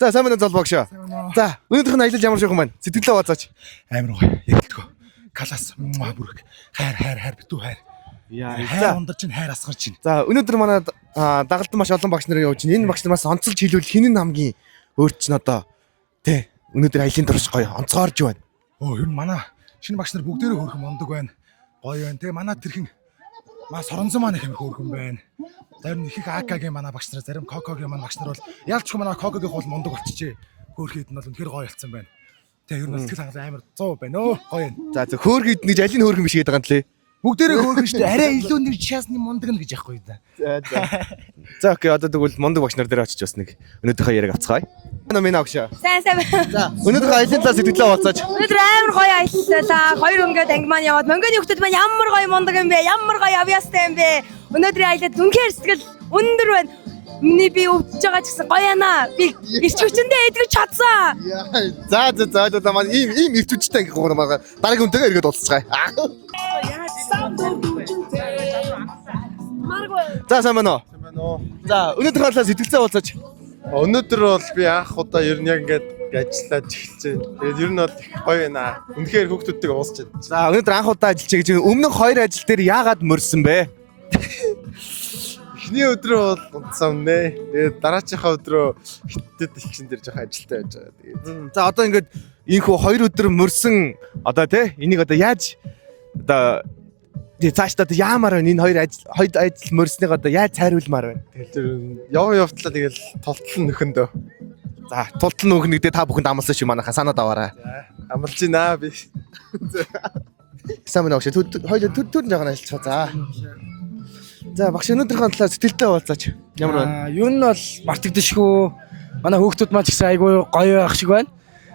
За сайн байна залбагш. За өнөөдрийн аялал ямар шиг юм байна? Сэтгэлээ бацаач. Амар гоё. Ягдтгөө. Калас бүрэг. Хайр битүү хайр. Хайр ундар чинь хайр асгар чинь. За өнөөдөр манай дагалдан маш олон багш нар явж байна. Энэ багш нараас онцолж хэлвэл хин нь хамгийн өөрт чинь одоо тий өнөөдөр аялын турш гоё онцгоорж байна. Ер нь манай шинэ багш нар бүгдээрээ хөрхөн мондог байна. Гоё байна. Тэгээ манай тэрхэн маа соронзон маань их юм хөрхөн байна. Зарим их АК-гийн манай багш нар, зарим КК-гийн манай багш нар бол ялчгүй манай КК-гийн хол мондог болчихжээ. Хөөрхийд нь бол үнэхээр гоё болсон байна. Тэгээ ер нь сэтгэл хангалуун амар 100 байна өө. Гоё байна. За хөөрхийд нэг аль нь хөөрхөн биш гэдэг юм лээ. Бүгдээрээ хөөрхөн шүү дээ. Арай илүү нэг шаасны мондог нь гэж яахгүй да. За окей одоо тэгвэл мондог багш нар дээр очиж бас нэг өнөөдрийнхөө яриаг авцгаая. Минь агш. Сайн. За өнөөдрийнхөө аялын талаас сэтгэлээ бацаач. Өнөөдөр амар гоё аяллаа. Хоёр өнгөд анги маань яваад мөнгөний хүмүүс маань ямар гоё мондог юм бэ? Ямар гоё авьяастай юм бэ? Өнөөдрийн аялал үнэхээр сэтгэл өндөр байна. Миний би өвдөж байгаа ч гэсэн гоё яана. Би ирч хүчэндээ эдгэж чадсан. За маань ийм ирчүүчтэй ингээ гоо байгаа. Дараагийн үнтэйгээ эргээд уулзцгаая. За сайн байна уу? За өнөөдрийнхөө талаас сэтгэлцээ уулзаач. Өнөөдөр бол би анх удаа ер нь яг ингээд ажиллаад эхэлж байна. Тэгээд ер нь бол их гоё байна. Үнэхээр хүүхдүүдтэйгээ уулзч байна. За өнөөдөр анх удаа ажиллаж байгаа чинь өмнөх хоёр ажил дээр яагаад мөрсөн бэ? Эхний өдрөө бол унтсан нэ. Тэгээд дараачихаа өдрөө хятад ихсэн дээр жоохон ажилтаа байж байгаа. Тэгээд За одоо ингээд ийхүү хоёр өдөр мөрсөн одоо тий энийг одоо яаж одоо цаашдаа яамаар байна энэ хоёр ажил мөрснэг одоо яаж цайруулмаар байна? тэгэл тэр явтлаа тэгэл толтол нөхөндөө. За тултал нөхөн нэгдээ та бүхэнд амласан шүү манайха санаад аваарай. Амлж байна би. Сайн байна уу? Хоёул төр жоохон ажиллах. За багш өнөөдрийнхөө талаар сэтгэлтэй уулзаач. Ямар байна? Юу нь бол мартагдчихгүй. Манай хүүхдүүд маань ч гэсэн айгүй гоё байх шиг байна.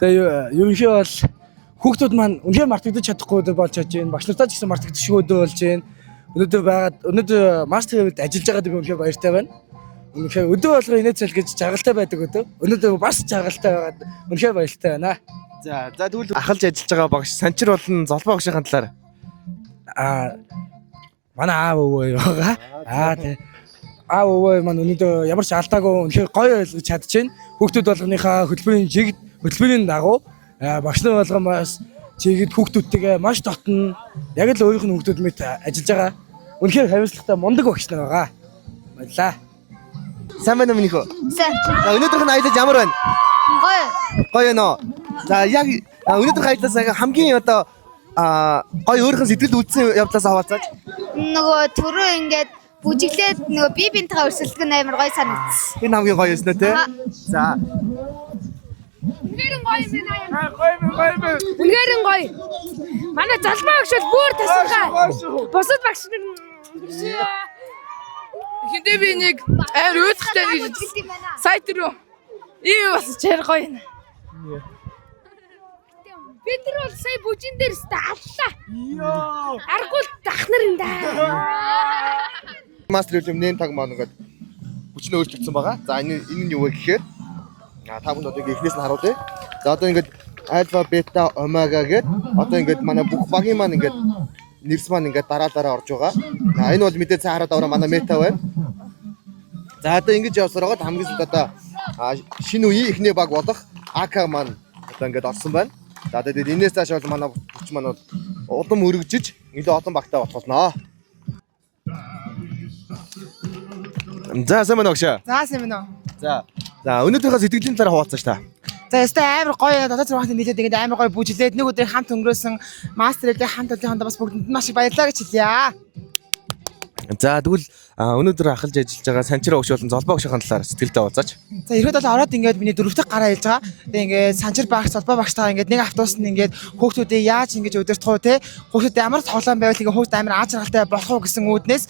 Тэгээ ерөнхий бол хүүхдүүд маань үнэхээр мартагдаж чадахгүй өдөр болж байна. Багш нартаа ч гэсэн мартагдчихгүй өдөр болж байна. Өнөөдөр мастер хэвд ажиллаж байгаад би үнэхээр баяртай байна. Үнэхээр өдөр болгоо инээд цэл гэж жаргалтай байдаг өдөр. Өнөөдөр бас жаргалтай байгаад үнэхээр баяртай байна. За тэгвэл ахалж ажиллаж байгаа багш Санчир болон Золбоо багшийн талаар манай аав өвөө байгаа. Тий. Аав өвөө маань өнөөдөр ямар ч алдаагүй үнэхээр гоё ойлгож чадчихээн. Хүүхдүүд болгоныхаа хөтөлбөрийн дагуу багш нар болгоомоос чигэд хүүхдүүдтэйгээ маш дотно яг л өөрийнх нь хүүхдүүд мэт ажиллаж байгаа. Үнэхээр хариуцлагатай мундаг багш нар байгаа. Баярлаа. сайн байна уу минийхөө? Сайн. За өнөөдрийн аялал ямар байна? Гоё нөө. За яг өнөөдрийн аяллаас хамгийн одоо гоё өөрийнхөө сэтгэл үйлдсэн явдлаас хаваацаач. Нөгөө түрүү ингээд бүжиглээд нөгөө би бинтгаа өрсөлдөх нь амар гоё санагдсан. Энэ хамгийн гоё юмснэ те. За Үнэхээр гоё юм байна. Үнэхээр гоё. Манай залбаа багш бол бүр тасалгаа. Бусад багш нар хинтээ би нэг амар өөдөхтэй гэж сайт руу ийм бас чар гоё юм. Бид нар бол сая бүжин дээр аллаа. Аргуул дахнар юм да. мастер юм таг маань ингээд хүчнээ өөрчлөгдсөн байгаа. За энэ нь юу вэ гэхээр та бүхэнд одоо эхнээс нь харуулъя. За одоо ингээд альфа, бета, омега гэдэг одоо ингээд манай бүх багийн маань ингээд нэрс маань ингээд дараа орж байгаа. Энэ бол мэдээ цаа хараад аваа манай мета байна. За одоо ингэж явсаар байгаа хамгийн сүүлд одоо шинэ үеийн эхний баг болох АК маань одоо ингээд орсон байна. За тэгээд энэс цааш бол манай хүч маань бол улам өргөжиж илүү олон багтаа болох болно. За сайн байна уу? За сайн байна уу? За өнөөдрийнхөө сэтгэлийн талаар хуваалцаач та. За ястай амар гоё дотоод зургааны нийлээд ингээд амар гоё бүжиглээд нэг өдөр хамт өнгөрөөсөн мастертэй хамт олонхондоо бас бүгдэнд маш их баярлалаа гэж хэлье. За тэгвэл өнөөдөр ахалж ажиллаж байгаа Санчир багш болон Золбоо багшийн талаар сэтгэлдээ уулзаач. За ихэд бол ороод ингээд миний дөрөвдөг гараа хэлж байгаа. Тэгээ ингээд Санчир багш, Золбоо багштайгаа ингээд нэг автобусд ингээд хүүхдүүдээ яаж ингэж өдөртөх үү те? Хүүхдүүд ямар тоглоом байвал ингээд хүүхд амар аз жаргалтай болох уу гэсэн үүднээс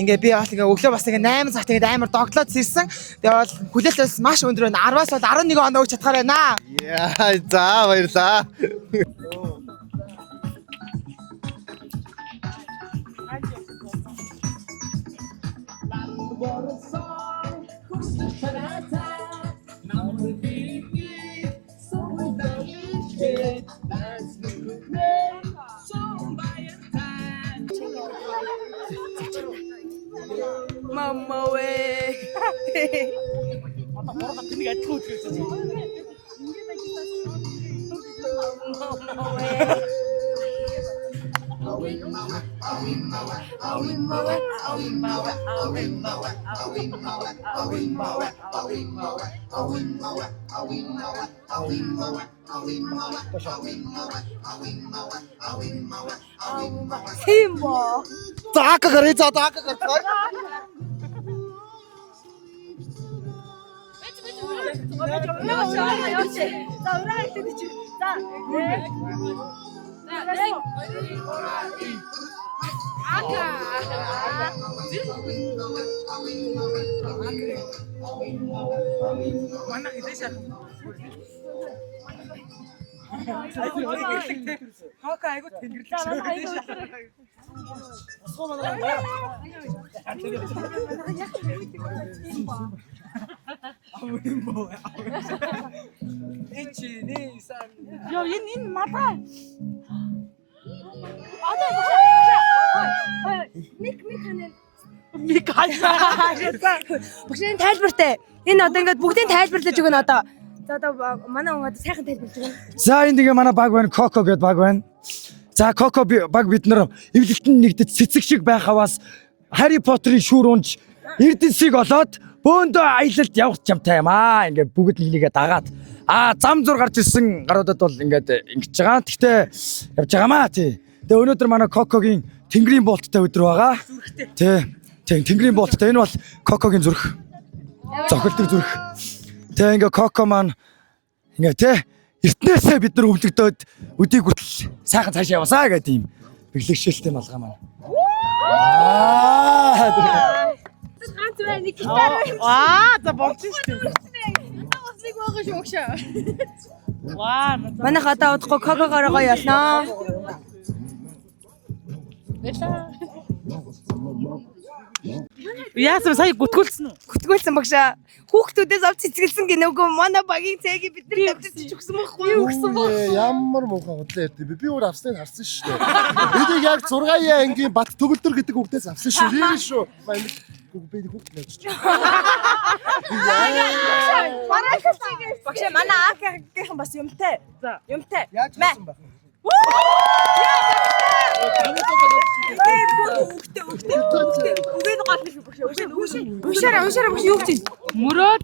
ингээд би бол ингээд өглөө бас ингээд 8 цагт ингээд амар доглоод сэрсэн. Тэгээ бол хүлээлтээс маш өндөр байна. 10-аас бол 11 оноо өгч чадхаар байна. Яа за баярлаа. Mama way. Симбо. За гарыг за гарыг. За ураа хэлээд чи. За. Яа энэ мата. Багшийн тайлбартай. Энэ одоо ингээд бүгдийн тайлбарлаж өгнө одоо. За одоо манай хүн одоо сайхан тайлбарлаж өгнө. За энэ тэгээ манай баг байна. Коко гэдэг баг байна. За Коко баг бид нар эвлэлтэнд нэгдэж цэцэг шиг байхаваас Harry Potter-ын шүүр унж Эрдэнсийг олоод бөөндөө аялалд явах юмтай юм аа. Ингээд бүгд нэгнийгээ дагаад зам зур гарч ирсэн гаруудад бол ингээд ингэж байгаа. Гэхдээ явж байгаамаа тий. Тэгээ өнөөдөр манай Кокогийн Тэнгэрийн болттой өдөр байгаа. Тий. Тэнгэрийн болттой. Энэ бол Кокогийн зүрх. Зохилдог зүрх. Тэгээ ингээ Коко маань ингээ тий эртнээсээ бид нар өвлөгдөөд өдийг хүртэл сайхан цаашаа яваасаа гэдэг юм бэлэгшээлтэй малгай маань. Ганц байна нэг гитар. За болж штэ. Нэг байгаа шүү гшаа. Манайх одоо удахгүй Кокогоор гоё болно. Яасан сая гүтгүүлсэн үү? Гүтгүүлсэн багшаа. Хүүхдүүдээс авч цэцгэлсэн гинөөгөө манай багийн цайгийг бид нар тавьчих өгсөн байхгүй юу гэсэн баг. Ямар муухай худлаа ярьдээ. Би өөр авсныг харсан шүү дээ. Энийг яг 6-ийн ангийн Бат Төгөлдөр гэдэг хүүхдээс авсан шүү. Хийх шүү. Би хүүхд нэж. Багшаа манай АК-ийн бас юмтай. За, юмтай. Яаж хийсэн байх вэ? Үгээд гол биш багшаа. Уушаараа багш юу гэж мөрөөд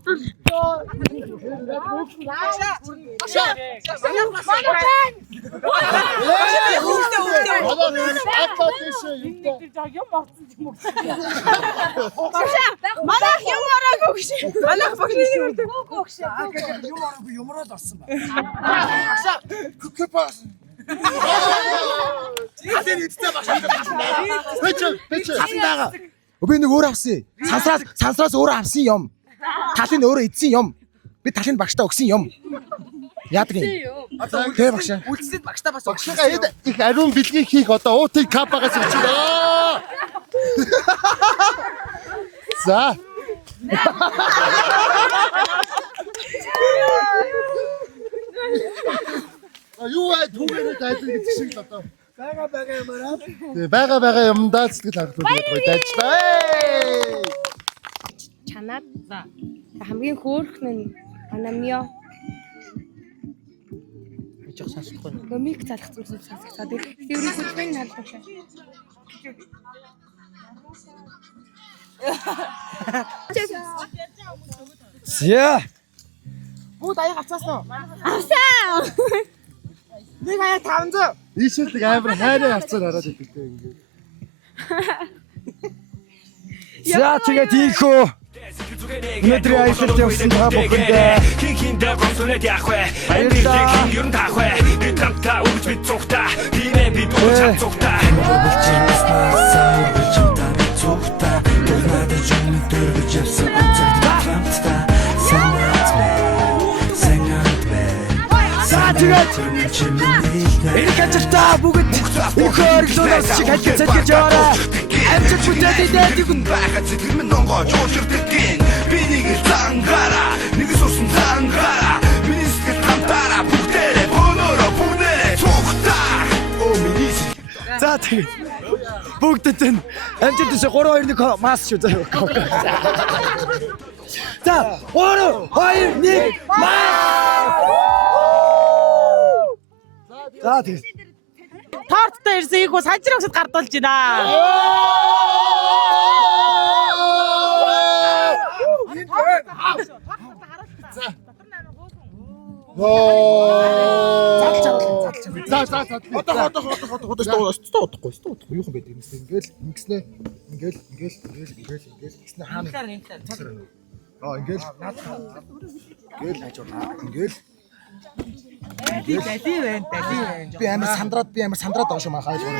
Манайх юм ороогүй гэж. Манайх багш юм ороогүй юмроод орсон ба. Пэч хасандаага. Би нэг өөр авсан. Сансраас өөр авсан юм. Талын өөрөө эдсэн юм. Би талын багштаа өгсөн юм. Яадаг юм. Тэгээ багшаа. Үлдсэд багштаа бас Багшаа их ариун бэлгийг хийх одоо уутыг капагаас өчөө. За. Юу аа түүгээр дайдаг гэдэг шиг л одоо. Бага юмдаа сэтгэл хангалуун дайжлаа. чанаад хамгийн хөөрхөн нь анамио жоо сонсохгүй. номик залах зүйлс сонсгоо. Тэгээд өөрийн хөдөлгөөний хаалт шээ. Яа. Бүгд аяг авцаасан уу? Авсан. Нэг аяг 500. Ийшэлдэг амар хайраа авцаар хараад идэвтэй ингээд. За тэгээд ийхүү. Өнөөдрийн аялалд явсан та бүхэндээ хинхиндээ гомсонод яах вэ? Амьдралыг ер нь таах вэ? Би тамтаа өгч бид цугтаа. Бинэ би дууж цугтаа. Эрик ажилтаа бүгд өөхөр өглөөнөөс чиг хальт цалгиж яваарай. Амжилт бүтээд идэх юм байхад сэтгэл минь донгож уурчирдгийн. Би нэг л зангаараа, нэг сурсан зангаараа. Миний сэтгэл хамтаараа бүгдээрээ бөөнөрөө бүгдээрээ цугтаа. Оо миний. За тэгээд бүгдэд энэ амжилт дэше 3-2-1 мас шүү. За 3 2 1 За тийм. Торттой ирсэн их санчир өгсөд гардуулж байна. Удахгүй юу юм бэ гэмээс ингээл ингэснэ ингээл ингэснэ хаана ингээл ингээл би амар сандраад байгаа шүү маа хайж гоо.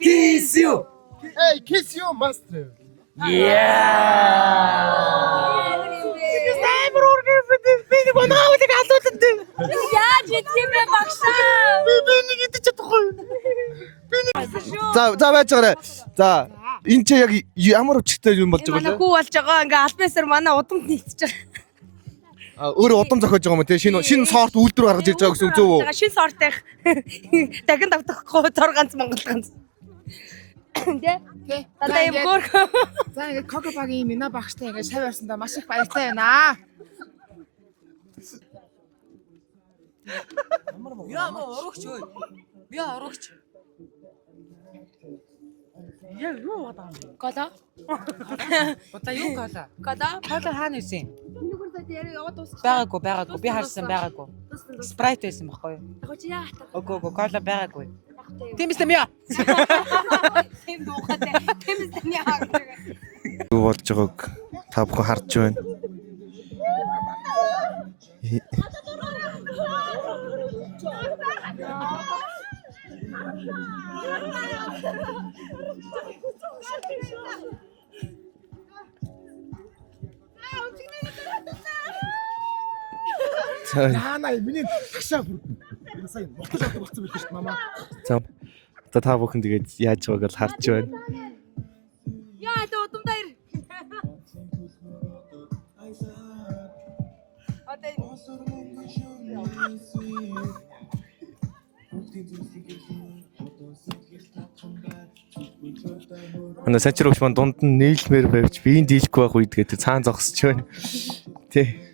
Kiss you. Hey, kiss you, master. Яаж идэх юм бэ багшаа? За байж байгаарай. За энэ ч яг ямар өчтэй юм болж байгаа Манай хүү болж байгаа. Ингээ альбасаар манай удамд нийцэж байгаа. вэ? Өөрөө удам зохиож байгаа юм те. Шинэ сорт үйлдвэр гаргаж ирж байгаа гэсэн үг зөв үү? Шин сортих. Дахин давтахгүй 6 ганц Монгол ганц. Тэ? Тата юм гөр. За ингээд Коко багийн мино багштай ингээд шав ярьсандаа маш их баяртай байна. Яа мө урагч өө. Би урагч. Яа юу удаа? Кола. Бота юу кола? Кола. Кола хаана исэн? Энэгээр зэ дээр яваад дуусах. Байгаагүй. Би харсан байгаагүй. Спрайт байсан байхгүй юу? Яг чи яах та. Окей, кола байгаагүй. Тэмээс юм яа. Тэм дуухатай. Тэмээс нь яах вэ? Юу болж байгааг та бүхэн харж байна. Яана миний тагшаа бүр. Сая мотор болсон байх шүү мама. За та бүхэн тэгээд яаж байгааг л харж байна. Яа тэ удамдаа ир. Манай санчир өгч маань дунд нь нийлмээр байвч биеийн дийлэхгүй байх үед тэгээд цаан зогсож байна. Тэ.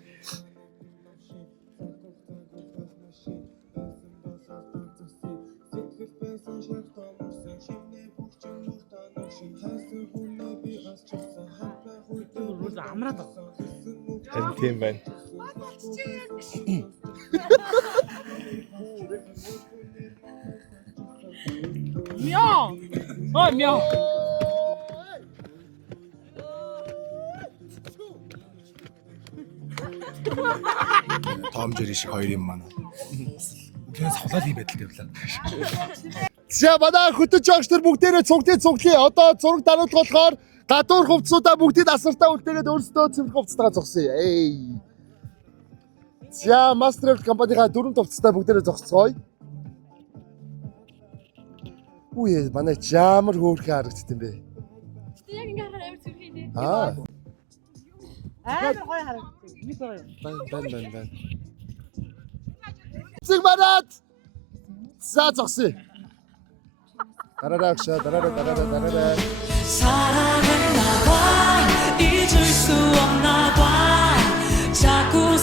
Амраад. Тийм байна. Мяу. Ой мяу. Том Жери шиг хоёр юм манай. Үгээс хулаалын байдалтай явлаа. За манай хөтөж агч нар бүгдээрээ цуглая. Одоо зураг даруулах болохоор гадуур хувцсуудаа бүгдийг асартаа үлдээгээд өөрсдөө цэвэр хувцастайгаа зогсъё. Эй. За Master компанига 4 хувцастай бүгдээрээ зогсцгоё. Үе манай ямар хөөрхөн харагдсан бэ? Яг ингээ харахаар амар зүрх юм. Аа. Амар гоё харагдчих. Нэг гоё. Бан. Зэг бараад. За зогсъё. Дараараа. 사랑했나 봐 잊을 수 없나 봐 자꾸